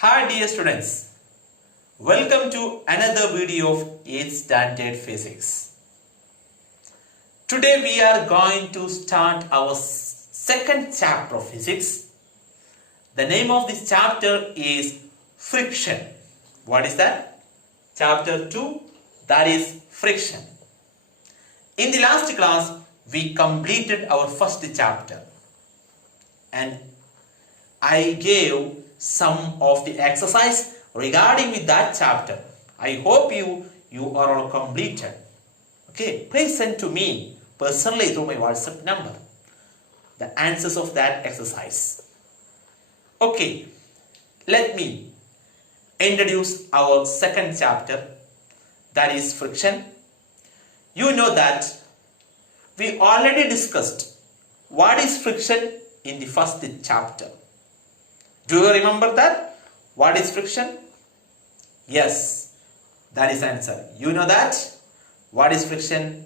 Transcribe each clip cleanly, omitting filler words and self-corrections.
Hi dear students, welcome to another video of 8th Standard Physics. Today we are going to start our second chapter of physics. The name of this chapter is friction. What is that? Chapter 2, that is friction. In the last class we completed our first chapter and I gave some of the exercise regarding with that chapter. I hope you are all completed. Okay, please send to me personally through my WhatsApp number the answers of that exercise. Okay, let me introduce our second chapter, that is friction. You know that we already discussed what is friction in the first chapter. Do you remember that? What is friction? Yes, that is answer. You know that? What is friction?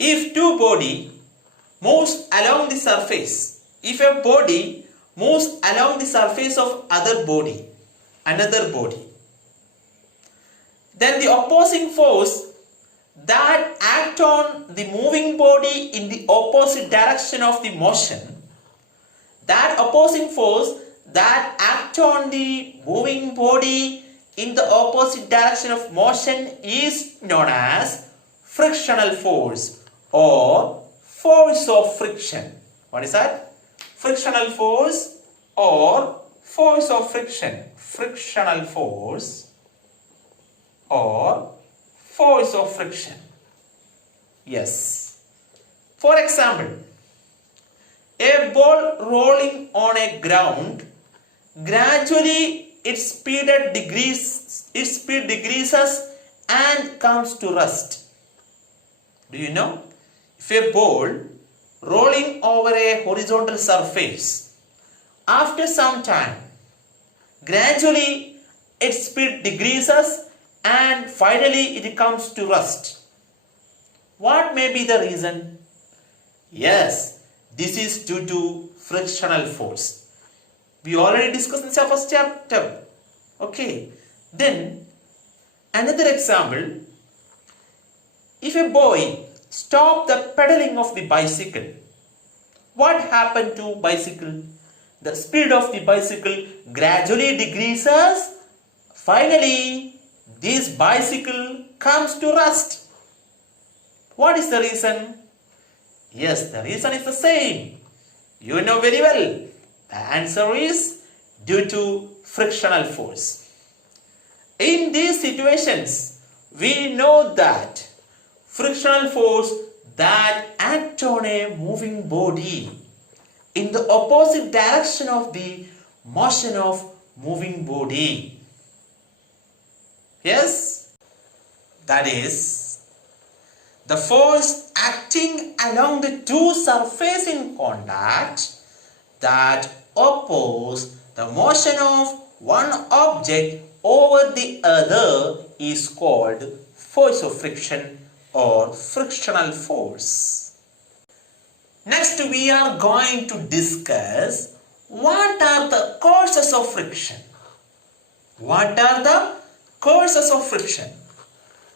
If two body moves along the surface, if a body moves along the surface of another body, then the opposing force that act on the moving body in the opposite direction of the motion, that opposing force that act on the moving body in the opposite direction of motion is known as frictional force or force of friction. What is that? Frictional force or force of friction. Frictional force or force of friction. Yes. For example, a ball rolling on a ground, gradually its speed decreases and comes to rest. Do you know? If a ball rolling over a horizontal surface, after some time, gradually its speed decreases and finally it comes to rest. What may be the reason? Yes, this is due to frictional force. We already discussed in the first chapter. Okay. Then, another example. If a boy stopped the pedaling of the bicycle, what happened to bicycle? The speed of the bicycle gradually decreases. Finally, this bicycle comes to rest. What is the reason? Yes, the reason is the same. You know very well. The answer is due to frictional force. In these situations, we know that frictional force that act on a moving body in the opposite direction of the motion of moving body. Yes, that is the force acting along the two surfaces in contact that oppose the motion of one object over the other is called force of friction or frictional force. Next we are going to discuss what are the causes of friction. What are the causes of friction?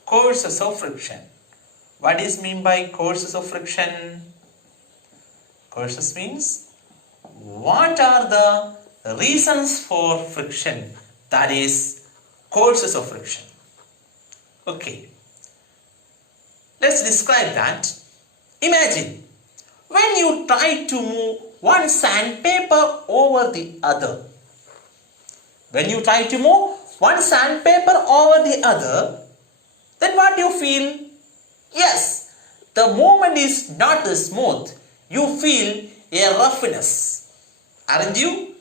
Causes of friction. What is mean by causes of friction? Causes means what are the reasons for friction? That is causes of friction. Okay. Let's describe that. Imagine when you try to move one sandpaper over the other. When you try to move one sandpaper over the other, then what you feel? Yes, the movement is not smooth. You feel a roughness. Aren't you?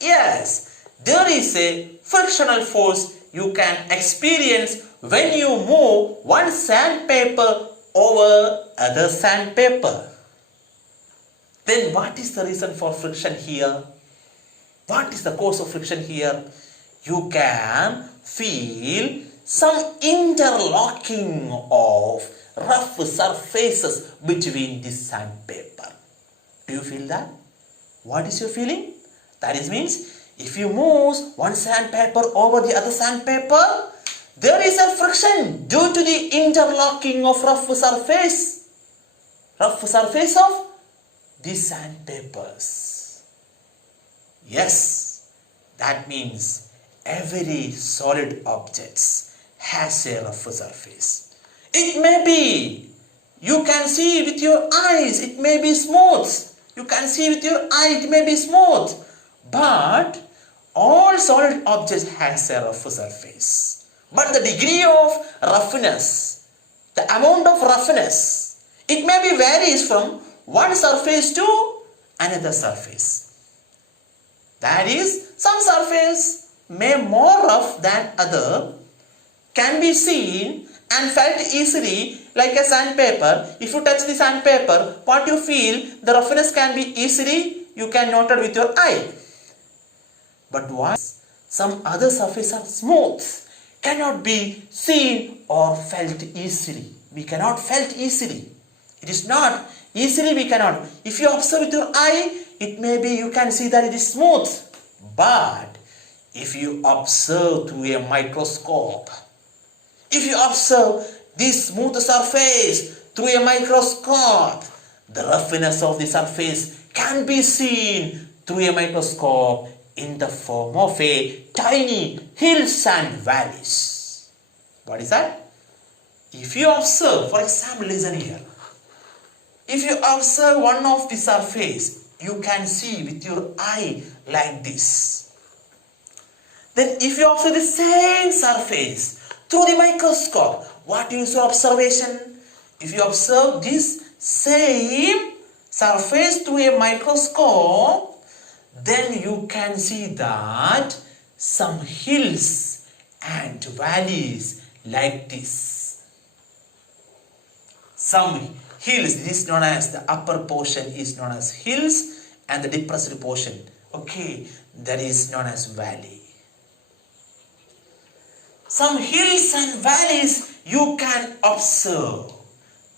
Yes, there is a frictional force you can experience when you move one sandpaper over other sandpaper. Then what is the reason for friction here? What is the cause of friction here? You can feel some interlocking of rough surfaces between this sandpaper. Do you feel that? What is your feeling? That is means if you move one sandpaper over the other sandpaper, there is a friction due to the interlocking of rough surface of the sandpapers. Yes, that means every solid object has a rough surface. It may be, you can see with your eyes, it may be smooth. You can see with your eye, it may be smooth. But all solid objects has a rough surface. But the degree of roughness, the amount of roughness, it may be varies from one surface to another surface. That is, some surface may more rough than other, can be seen and felt easily like a sandpaper. If you touch the sandpaper, what you feel, the roughness can be easily, you can note it with your eye. But why some other surfaces are smooth, cannot be seen or felt easily. We cannot felt easily. It is not easily we cannot. If you observe with your eye, it may be you can see that it is smooth. But if you observe through a microscope, if you observe this smooth surface through a microscope, the roughness of the surface can be seen through a microscope in the form of a tiny hills and valleys. What is that? If you observe, for example, listen here. If you observe one of the surface, you can see with your eye like this. Then if you observe the same surface through the microscope, what is your observation? If you observe this same surface through a microscope, then you can see that some hills and valleys like this. Some hills, this is known as the upper portion is known as hills and the depressed portion, okay, that is known as valley. Some hills and valleys you can observe.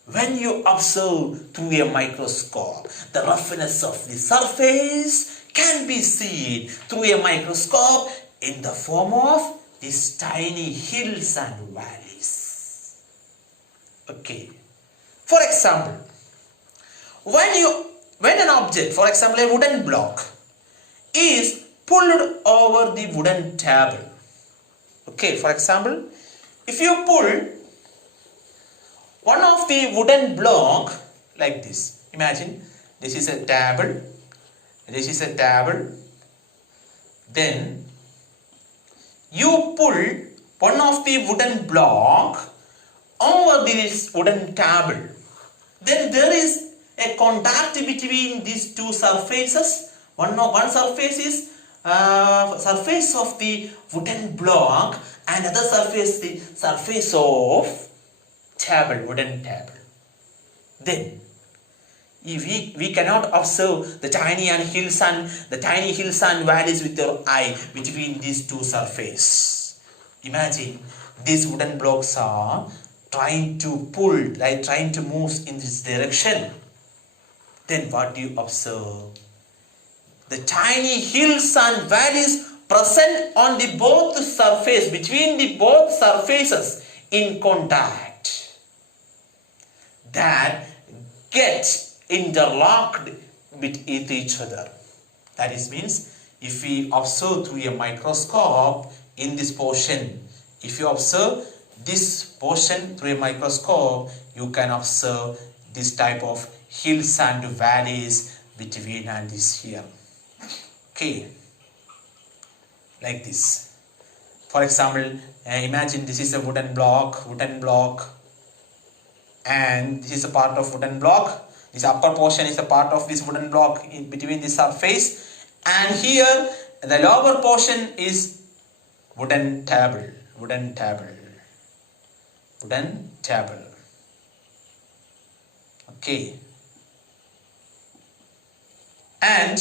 When you observe through a microscope, the roughness of the surface can be seen through a microscope in the form of these tiny hills and valleys. Okay. For example, when an object, for example a wooden block, is pulled over the wooden table. Okay, for example, if you pull one of the wooden block like this, imagine this is a table, this is a table, then you pull one of the wooden block over this wooden table, then there is a contact between these two surfaces. One surface is surface of the wooden block and other surface the surface of table, wooden table. Then if we cannot observe the tiny hills and valleys with your eye between these two surfaces. Imagine these wooden blocks are trying to pull, like trying to move in this direction. Then what do you observe? The tiny hills and valleys present on the both surface, between the both surfaces in contact, that get interlocked with each other. That is means if we observe through a microscope in this portion, if you observe this portion through a microscope, you can observe this type of hills and valleys between and this here. Okay, like this. For example, imagine this is a wooden block, and this is a part of wooden block. This upper portion is a part of this wooden block in between the surface, and here the lower portion is wooden table. Okay. And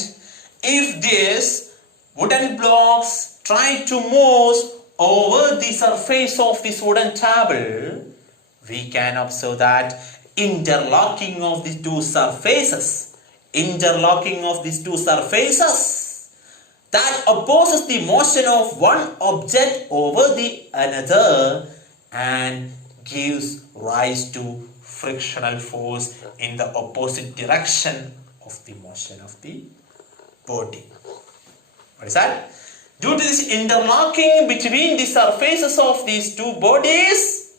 if these wooden blocks try to move over the surface of this wooden table, we can observe that interlocking of these two surfaces, that opposes the motion of one object over the another and gives rise to frictional force in the opposite direction of the motion of the body. What is that? Due to this interlocking between the surfaces of these two bodies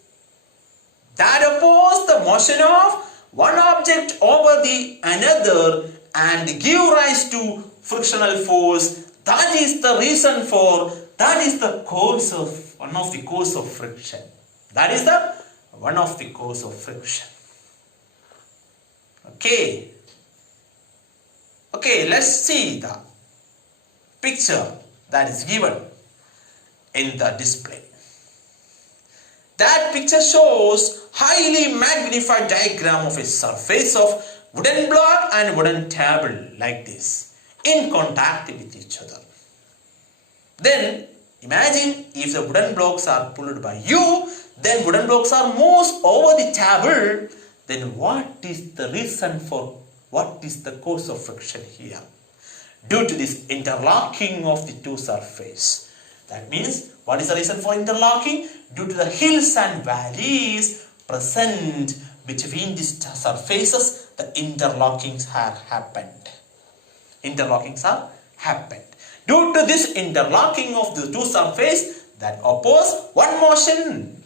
that oppose the motion of one object over the another and give rise to frictional force, that is the reason for, that is the cause of, one of the cause of friction. That is the one of the cause of friction. Okay. Okay, let's see the picture that is given in the display. That picture shows highly magnified diagram of a surface of wooden block and wooden table like this in contact with each other. Then imagine if the wooden blocks are pulled by you, then wooden blocks are moved over the table, then what is the reason for, what is the cause of friction here? Due to this interlocking of the two surfaces. That means, what is the reason for interlocking? Due to the hills and valleys present between these surfaces, the interlockings have happened. Interlockings are happened. Due to this interlocking of the two surfaces that oppose one motion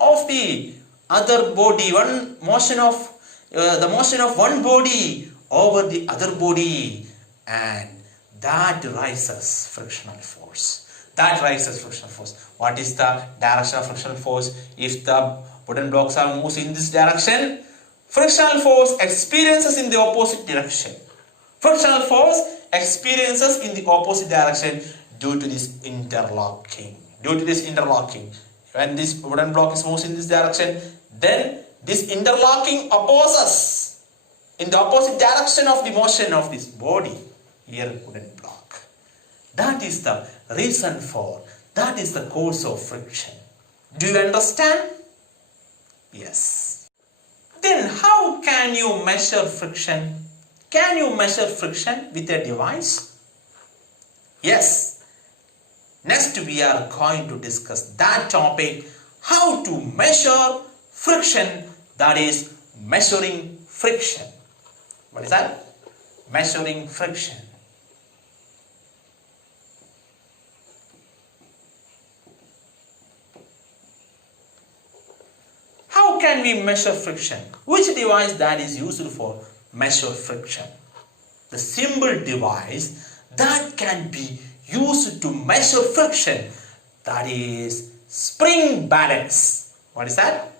of the other body, one motion of the motion of one body over the other body, and that rises frictional force. That rises frictional force. What is the direction of frictional force? If the wooden blocks are moved in this direction, frictional force experiences in the opposite direction. Frictional force experiences in the opposite direction due to this interlocking. Due to this interlocking. When this wooden block is moved in this direction, then this interlocking opposes in the opposite direction of the motion of this body. Here wooden block. That is the reason for, that is the cause of friction. Do you understand? Yes. Then how can you measure friction? Can you measure friction with a device? Yes. Next we are going to discuss that topic, how to measure friction, that is measuring friction. What is that? Measuring friction. How can we measure friction? Which device that is used for measure friction? The simple device that can be used to measure friction, that is spring balance. What is that?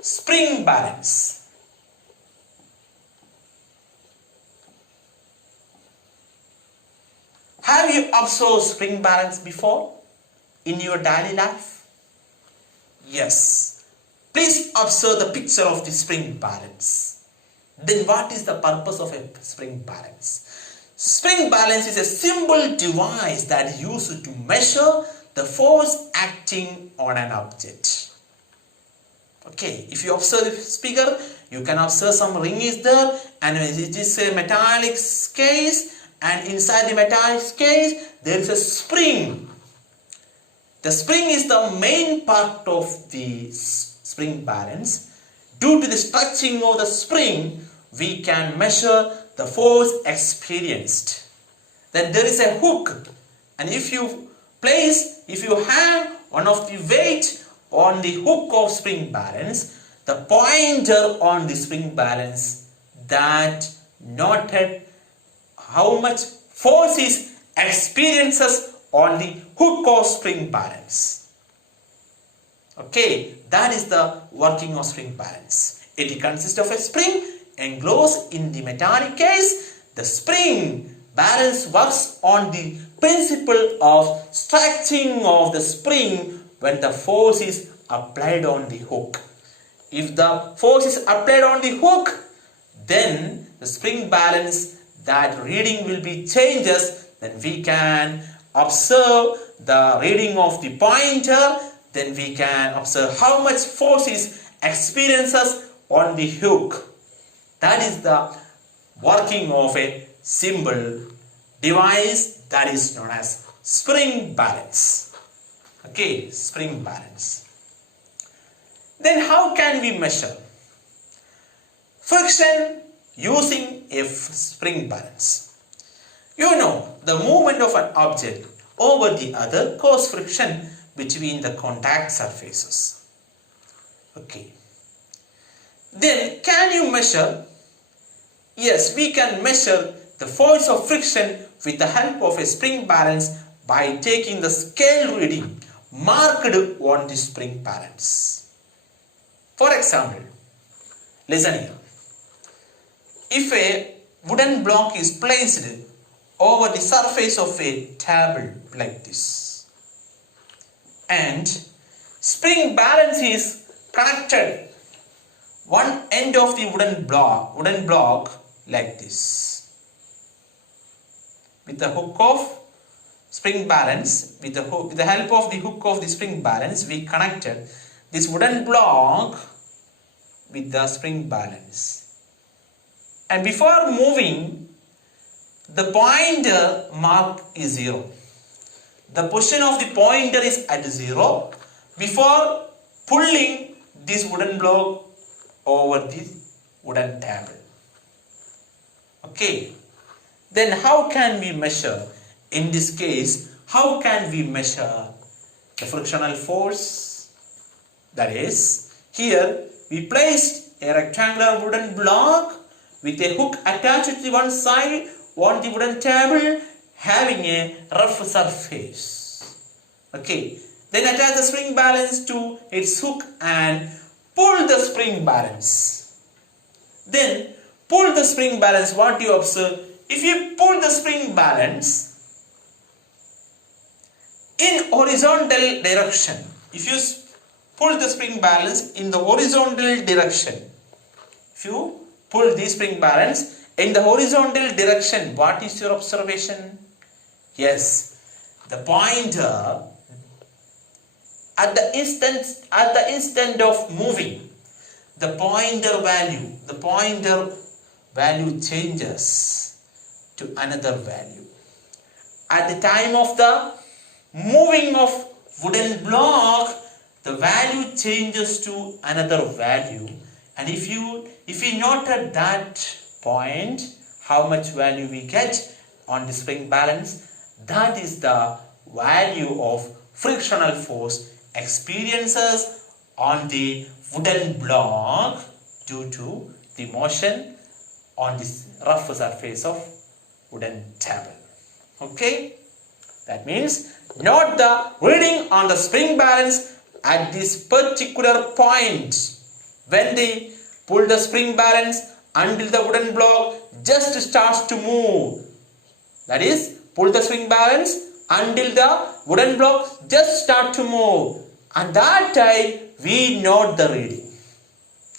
Spring balance. Have you observed spring balance before in your daily life? Yes. Please observe the picture of the spring balance. Then what is the purpose of a spring balance? Spring balance is a simple device that is used to measure the force acting on an object. Okay, if you observe the figure, you can observe some ring is there, and it is a metallic case, and inside the metallic case there is a spring. The spring is the main part of the spring balance. Due to the stretching of the spring, we can measure the force experienced. Then there is a hook, and if you hang one of the weight on the hook of spring balance, the pointer on the spring balance that noted how much force is experiences on the hook of spring balance. Okay, that is the working of spring balance. It consists of a spring enclosed in the metallic case. The spring balance works on the principle of stretching of the spring when the force is applied on the hook. If the force is applied on the hook, then the spring balance, that reading will be changes. Then we can observe the reading of the pointer. Then we can observe how much force is experiences on the hook. That is the working of a simple device that is known as spring balance. Okay, spring balance. Then how can we measure friction using a spring balance? You know, the movement of an object over the other causes friction between the contact surfaces. Okay. Then can you measure? Yes, we can measure the force of friction with the help of a spring balance by taking the scale reading marked on the spring balance. For example, listen here. If a wooden block is placed over the surface of a table like this, and spring balance is connected one end of the wooden block like this, with the hook of spring balance, with the help of the hook of the spring balance, we connected this wooden block with the spring balance. And before moving, the pointer mark is 0. The position of the pointer is at 0 before pulling this wooden block over the wooden table. Okay. Then how can we measure? In this case, how can we measure the frictional force? That is, here we placed a rectangular wooden block with a hook attached to one side on the wooden table having a rough surface. Okay. Then attach the spring balance to its hook and pull the spring balance. Then pull the spring balance. What do you observe? If you pull the spring balance in horizontal direction, if you pull the spring balance in the horizontal direction, if you pull the spring balance in the horizontal direction, what is your observation? Yes, the pointer at the instant of moving, the pointer value changes to another value. At the time of the moving of wooden block, the value changes to another value. And if we note at that point how much value we get on the spring balance, that is the value of frictional force experiences on the wooden block due to the motion on this rough surface of wooden table. Okay, that means note the reading on the spring balance at this particular point when they pull the spring balance until the wooden block just starts to move. That is, pull the spring balance until the wooden block just start to move. At that time we note the reading.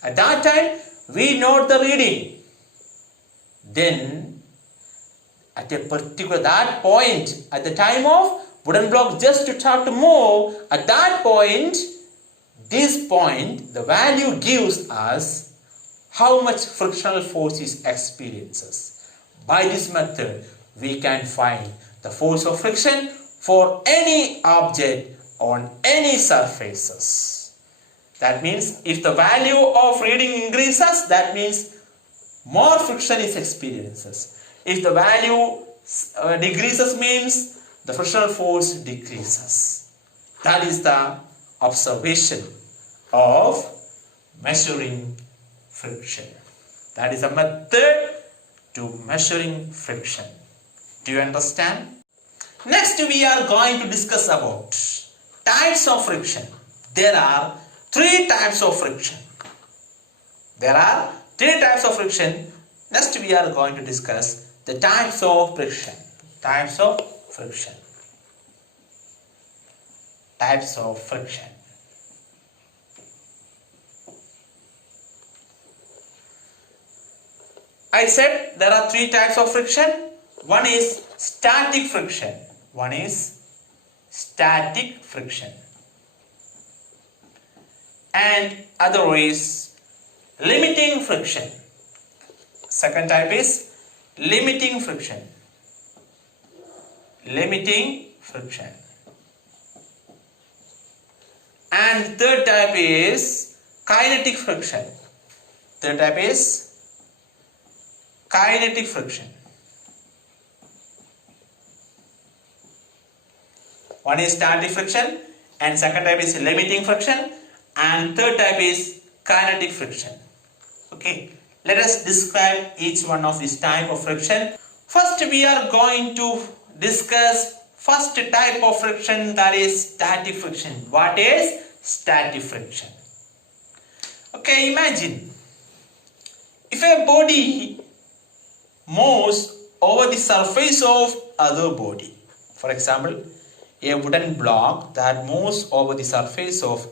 At that time we note the reading. Then at a particular that point, at the time of wooden block just to start to move, at that point, this point, the value gives us how much frictional force is experiences. By this method, we can find the force of friction for any object on any surfaces. That means if the value of reading increases, that means more friction is experiences. If the value decreases, means the frictional force decreases. That is the observation of measuring friction. That is a method to measuring friction. Do you understand? Next we are going to discuss about types of friction. There are 3 types of friction. There are 3 types of friction. Next we are going to discuss the types of friction. Types of friction. Types of friction. I said there are 3 types of friction. One is static friction. One is static friction. And other is limiting friction. Second type is limiting friction. limiting friction. And third type is kinetic friction. Third type is kinetic friction. One is static friction and second type is limiting friction and third type is kinetic friction. Okay, let us describe each one of this type of friction. First we are going to discuss first type of friction, that is static friction. What is static friction? Okay, imagine if a body moves over the surface of other body. For example, a wooden block that moves over the surface of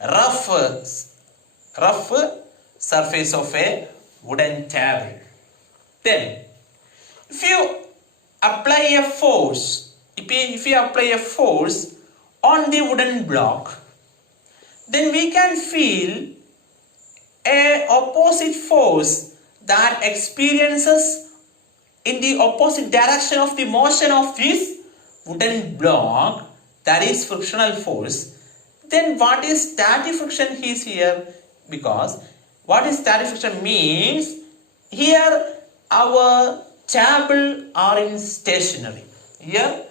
rough surface of a wooden table. Then if you apply a force, if you apply a force on the wooden block, then we can feel a opposite force that experiences in the opposite direction of the motion of this wooden block, that is frictional force. Then what is static friction is here? Because what is static friction means, here our table are in stationary. Here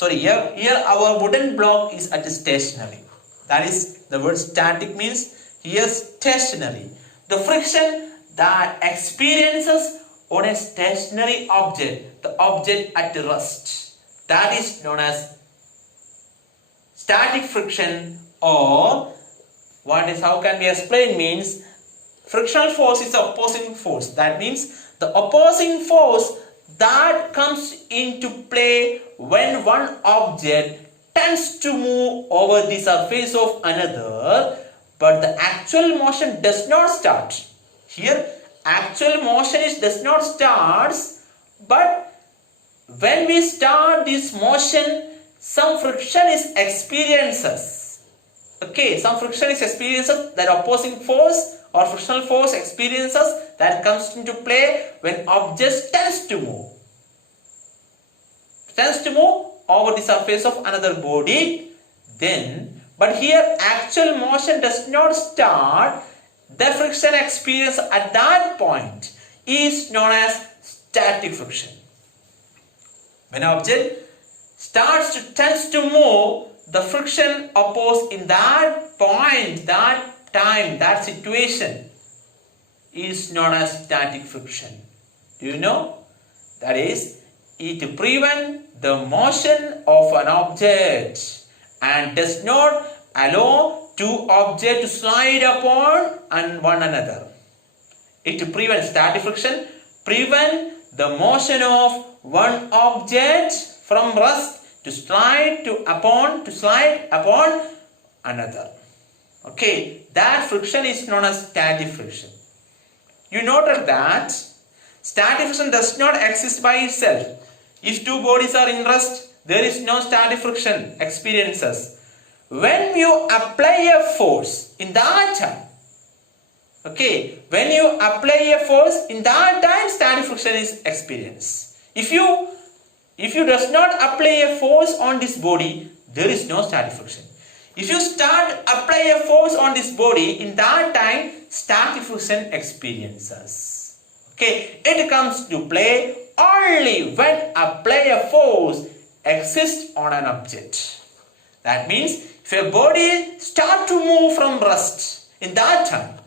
our wooden block is at stationary. That is the word static means here stationary. The friction that experiences on a stationary object, the object at rest, that is known as static friction, or how can we explain means frictional force is the opposing force. That means the opposing force that comes into play when one object tends to move over the surface of another, but the actual motion does not start. Here actual motion does not start, but when we start this motion, some friction is experiences. Okay, some friction is experiences, that opposing force or frictional force experiences that comes into play when object tends to move over the surface of another body. Then, but here actual motion does not start. The friction experience at that point is known as static friction. When an object tends to move, the friction opposed in that point, that time, that situation is known as static friction. Do you know? That is, it prevents the motion of an object and does not allow two objects to slide upon one another. It prevents static friction, prevents the motion of one object from rest to slide upon another. Okay, that friction is known as static friction. You noted that static friction does not exist by itself. If two bodies are in rest, there is no static friction experiences. When you apply a force in that time, okay, when you apply a force in that time, static friction is experienced. If you does not apply a force on this body, there is no static friction. If you start apply a force on this body, in that time static friction experiences. Okay, it comes to play only when apply a force exists on an object. That means if a body start to move from rest, in that time,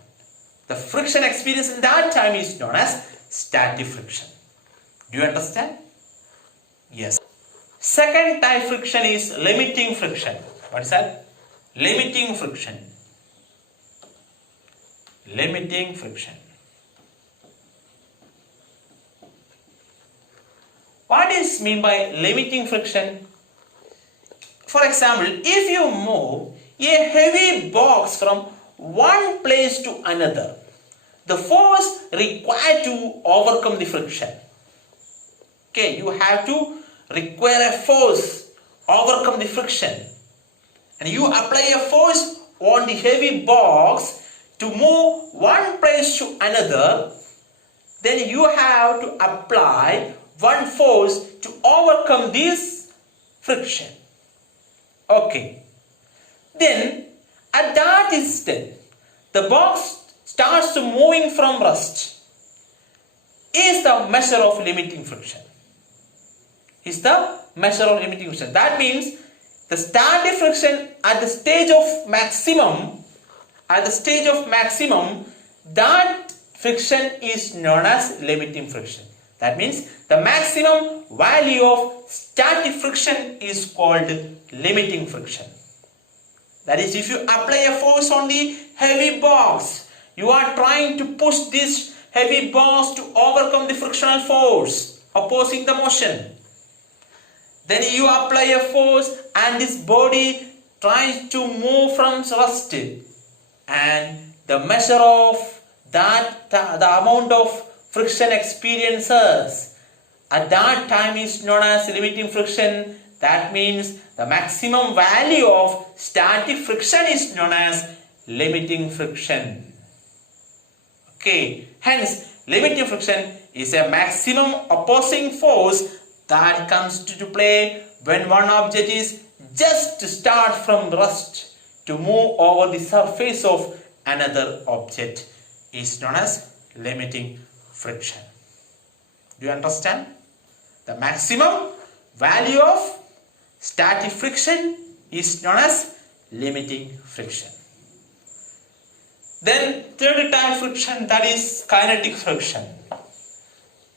the friction experience in that time is known as static friction. Do you understand? Yes. Second type friction is limiting friction. What is that? Limiting friction. Limiting friction. What is mean by limiting friction? For example, if you move a heavy box from one place to another, the force required to overcome the friction. Okay, you have to require a force, overcome the friction. And you apply a force on the heavy box to move one place to another, then you have to apply one force to overcome this friction. Okay. Then at that instant, the box starts moving from rest. Is the measure of limiting friction. Is the measure of limiting friction. That means the static friction at the stage of maximum, that friction is known as limiting friction. That means the maximum value of static friction is called limiting friction. That is, if you apply a force on the heavy box, you are trying to push this heavy box to overcome the frictional force opposing the motion. Then you apply a force and this body tries to move from rest, and the measure of that, the amount of friction experiences at that time is known as limiting friction. That means the maximum value of static friction is known as limiting friction. Okay, hence limiting friction is a maximum opposing force that comes to play when one object is just to start from rest to move over the surface of another object is known as limiting friction. Do you understand? The maximum value of static friction is known as limiting friction. Then third type friction, that is kinetic friction.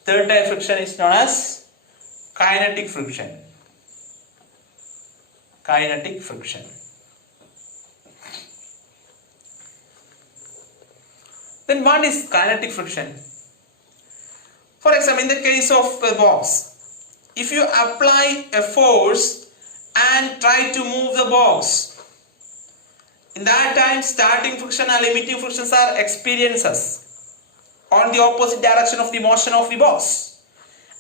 Third type friction is known as kinetic friction. Kinetic friction. Then what is kinetic friction? For example, in the case of a box, if you apply a force and try to move the box, in that time starting friction and limiting frictions are experiences on the opposite direction of the motion of the box.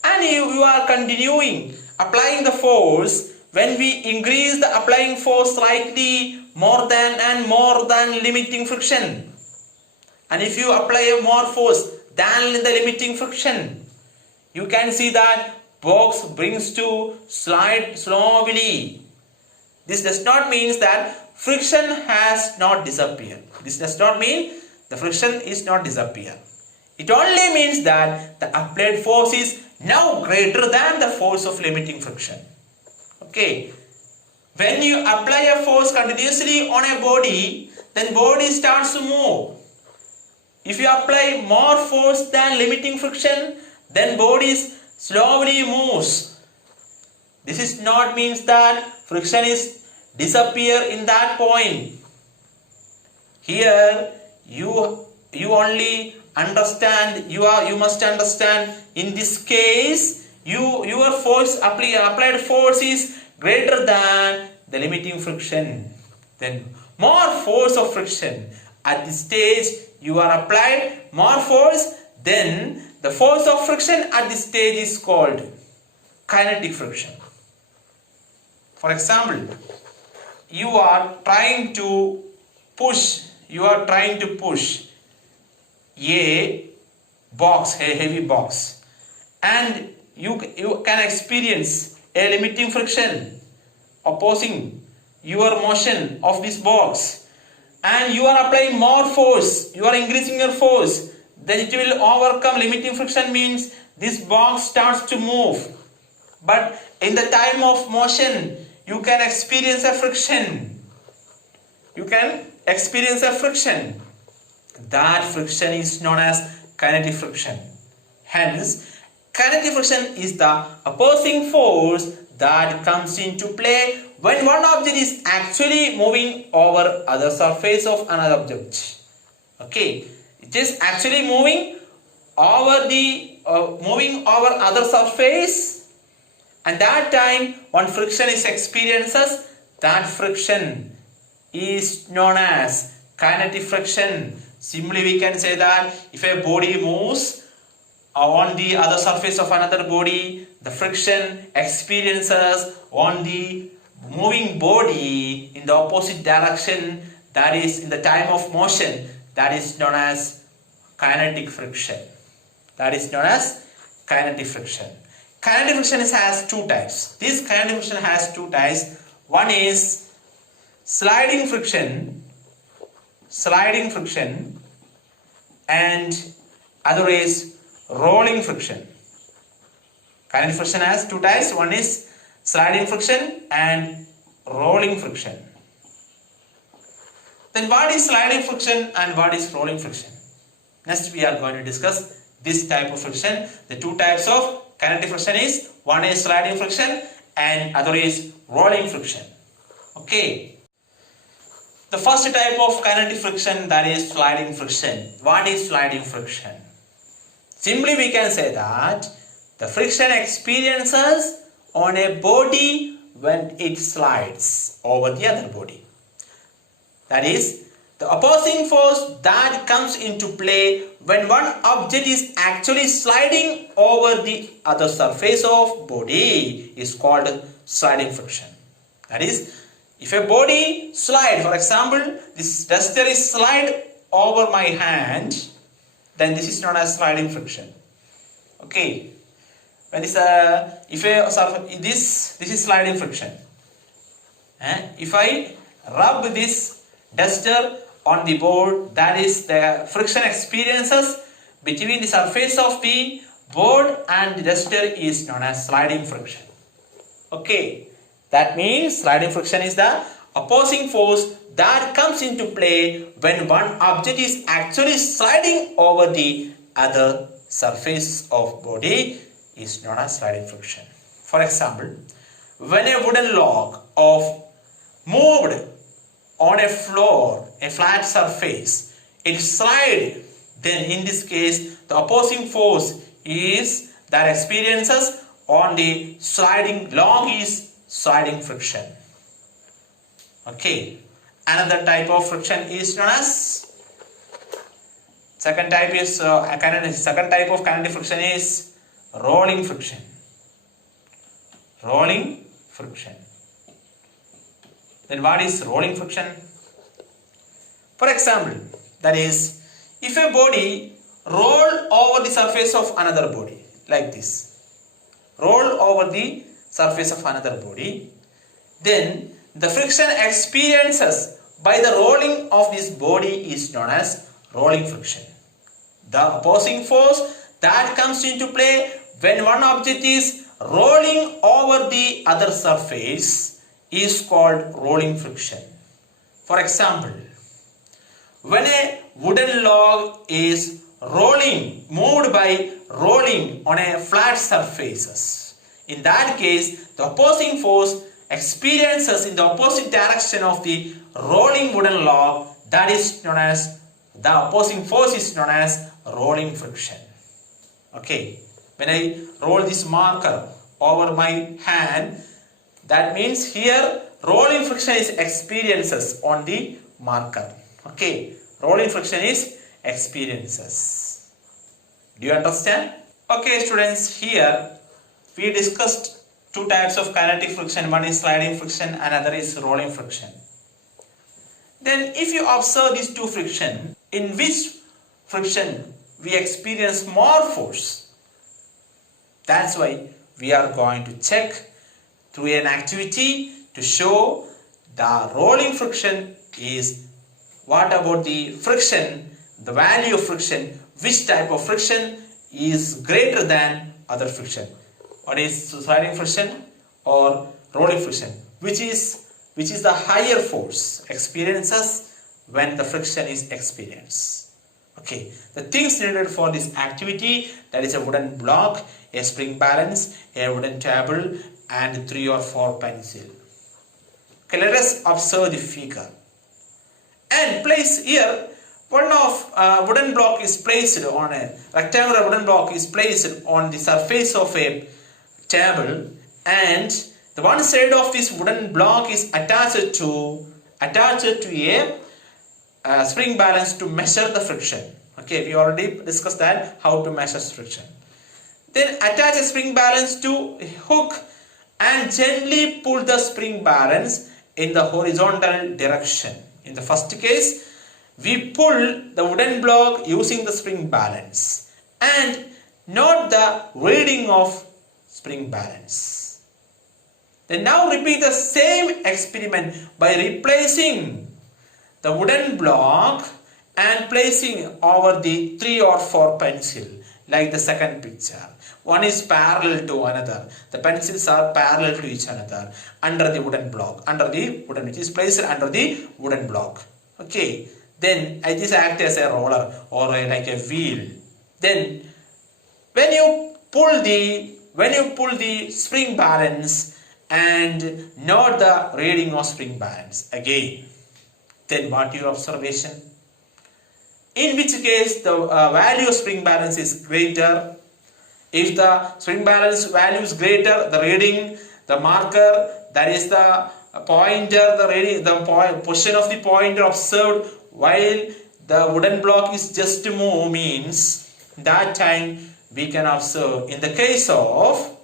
And you are continuing applying the force. When we increase the applying force slightly more than limiting friction, and if you apply a more force than the limiting friction, you can see that box brings to slide slowly. This does not mean that friction has not disappeared. This does not mean the friction is not disappeared. It only means that the applied force is now greater than the force of limiting friction. Okay. When you apply a force continuously on a body, then body starts to move. If you apply more force than limiting friction, then body slowly moves. This is not means that friction is disappear in that point. Here you only understand, you must understand, in this case your force applied force is greater than the limiting friction. Then more force of friction at this stage, you are applied more force, then the force of friction at this stage is called kinetic friction. For example, you are trying to push a box, a heavy box, and you can experience a limiting friction opposing your motion of this box, and you are applying more force, you are increasing your force, then it will overcome limiting friction, means this box starts to move. But in the time of motion, you can experience a friction. You can experience a friction. That friction is known as kinetic friction. Hence, kinetic friction is the opposing force that comes into play when one object is actually moving over other surface of another object. Okay, it is actually moving over other surface, and that time one friction is experiences. That friction is known as kinetic friction. Simply we can say that if a body moves on the other surface of another body, the friction experiences on the moving body in the opposite direction, that is in the time of motion, that is known as kinetic friction. That is known as kinetic friction. kinetic friction has two types. This kinetic friction has two types. One is sliding friction, and other is rolling friction. Kinetic friction has two types. One is sliding friction and rolling friction. Then what is sliding friction and what is rolling friction? Next we are going to discuss this type of friction. The two types of kinetic friction is, one is sliding friction and other is rolling friction. Okay. The first type of kinetic friction, that is sliding friction. What is sliding friction? Simply we can say that the friction experiences on a body when it slides over the other body. That is, the opposing force that comes into play when one object is actually sliding over the other surface of body is called sliding friction. That is, if a body slide, for example, this duster is slide over my hand, then this is known as sliding friction. Okay. When this is sliding friction. If I rub this duster on the board, that is the friction experiences between the surface of the board and the duster is known as sliding friction. Okay. That means sliding friction is the opposing force that comes into play when one object is actually sliding over the other surface of body is known as sliding friction. For example, when a wooden log of moved on a floor, a flat surface, it slides, then in this case the opposing force is that experiences on the sliding log is sliding friction. Okay. Another type of friction is known as second type of kinetic friction is rolling friction. Rolling friction. Then what is rolling friction? For example, that is, if a body roll over the surface of another body like this, roll over the surface of another body, then the friction experiences by the rolling of this body is known as rolling friction. The opposing force that comes into play when one object is rolling over the other surface is called rolling friction. For example, when a wooden log is moved by rolling on a flat surfaces, in that case, the opposing force experiences in the opposite direction of the rolling wooden log, that is known as, the opposing force is known as rolling friction. Okay. When I roll this marker over my hand, that means here rolling friction is experiences on the marker. Okay. Rolling friction is experiences. Do you understand? Okay students, here we discussed two types of kinetic friction. One is sliding friction and another is rolling friction. Then if you observe these two friction, in which friction we experience more force? That's why we are going to check through an activity to show the rolling friction is what about the friction, the value of friction, which type of friction is greater than other friction. What is sliding friction or rolling friction? Which is the higher force experiences when the friction is experienced. Okay, the things needed for this activity, that is a wooden block, a spring balance, a wooden table and 3 or 4 pencils. Okay, let us observe the figure and place here wooden block is placed on a rectangular wooden block is placed on the surface of a table, and the one side of this wooden block is attached to a spring balance to measure the friction. Okay, we already discussed that, how to measure friction. Then attach a spring balance to a hook and gently pull the spring balance in the horizontal direction. In the first case, we pull the wooden block using the spring balance and note the reading of spring balance. Then now repeat the same experiment by replacing the wooden block and placing over the 3 or 4 pencil like the second picture. One is parallel to another. The pencils are parallel to each other under the wooden block, which is placed under the wooden block. Okay. Then this acts as a roller or like a wheel. Then when you pull the spring balance and note the reading of spring balance again, then what your observation? In which case the value of spring balance is greater. If the spring balance value is greater, the reading, the marker, that is the pointer, the reading, the position of the pointer observed while the wooden block is just to move, means that time we can observe. In the case of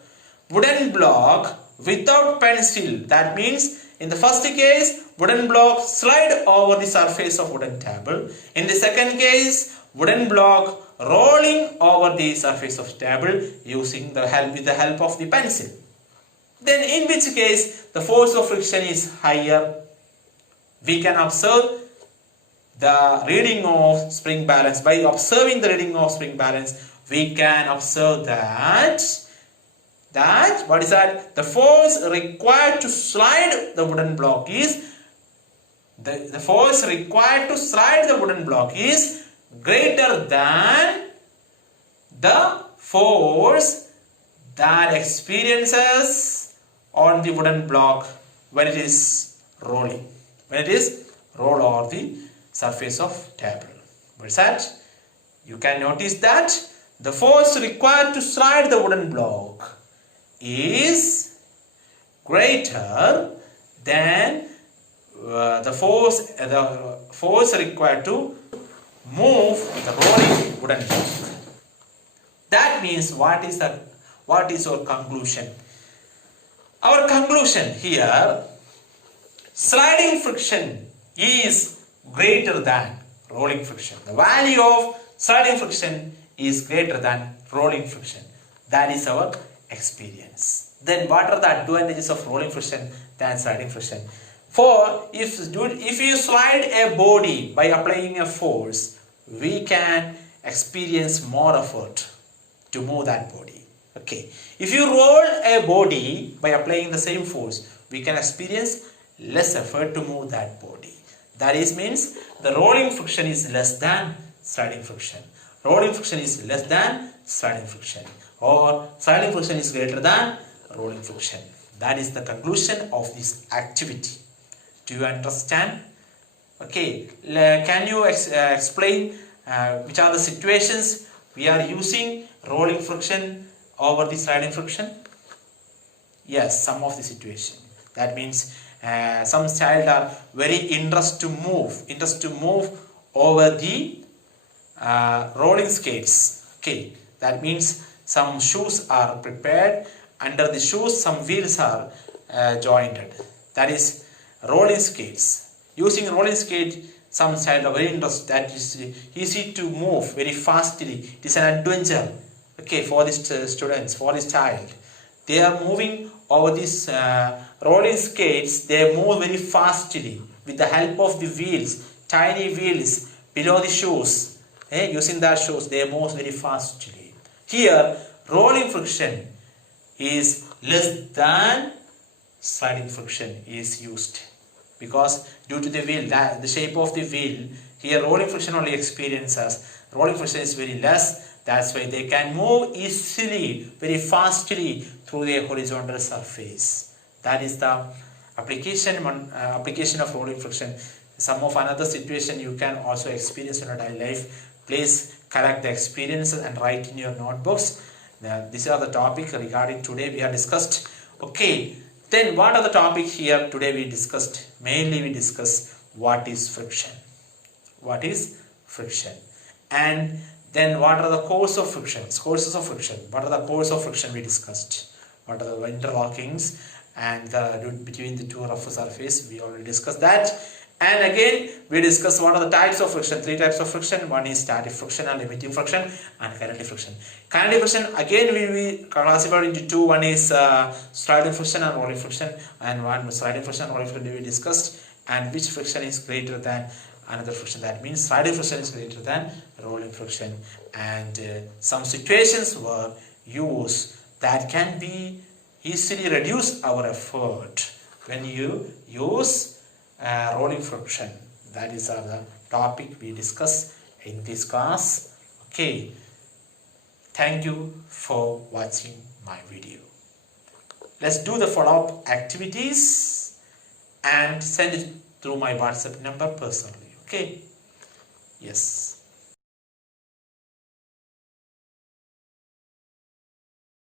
wooden block without pencil, that means in the first case wooden block slide over the surface of wooden table. In the second case wooden block rolling over the surface of table using with the help of the pencil. Then in which case the force of friction is higher. We can observe the reading of spring balance. By observing the reading of spring balance, we can observe that what is that? The force required to slide the wooden block is the force required to slide the wooden block is greater than the force that experiences on the wooden block when it is rolling, when it is rolled over the surface of table. What is that? You can notice that the force required to slide the wooden block is greater than the force required to move the rolling wooden block. That means what is our conclusion? Our conclusion here, sliding friction is greater than rolling friction. The value of sliding friction is greater than rolling friction. That is our experience. Then what are the advantages of rolling friction than sliding friction? For if you slide a body by applying a force, we can experience more effort to move that body. Okay. If you roll a body by applying the same force, we can experience less effort to move that body. That is means the rolling friction is less than sliding friction. Rolling friction is less than sliding friction, or sliding friction is greater than rolling friction. That is the conclusion of this activity. Do you understand? Okay. Can you explain which are the situations we are using rolling friction over the sliding friction? Yes, some of the situation. That means some child are very interested to move over the rolling skates. Okay, that means some shoes are prepared. Under the shoes, some wheels are jointed. That is rolling skates. Using rolling skate, some child are very interested. That is easy to move very fastly. It is an adventure. Okay, for these students, for this child, they are moving over these rolling skates. They move very fastly with the help of the wheels, tiny wheels below the shoes. Using their shoes, they move very fastly. Here, rolling friction is less than sliding friction is used, because due to the wheel, the shape of the wheel, here rolling friction only experiences. Rolling friction is very less. That's why they can move easily, very fastly through the horizontal surface. That is the application of rolling friction. Some of another situation you can also experience in your daily life. Please correct the experiences and write in your notebooks. These are the topic regarding today we have discussed. Okay, then what are the topic here today we discussed? Mainly we discussed what is friction. What is friction? And then what are the causes of friction? Causes of friction. What are the causes of friction we discussed? What are the interlockings and between the two rough surface? We already discussed that. And again, we discuss what are the types of friction. Three types of friction. One is static friction and limiting friction, and kinetic friction. Kinetic friction again we classified into two. One is sliding friction and rolling friction, and one sliding friction and rolling friction we discussed. And which friction is greater than another friction? That means sliding friction is greater than rolling friction. And some situations were used that can be easily reduce our effort when you use rolling friction. That is the topic we discuss in this class. Okay, thank you for watching my video. Let's do the follow-up activities and send it through my WhatsApp number personally. Okay, yes.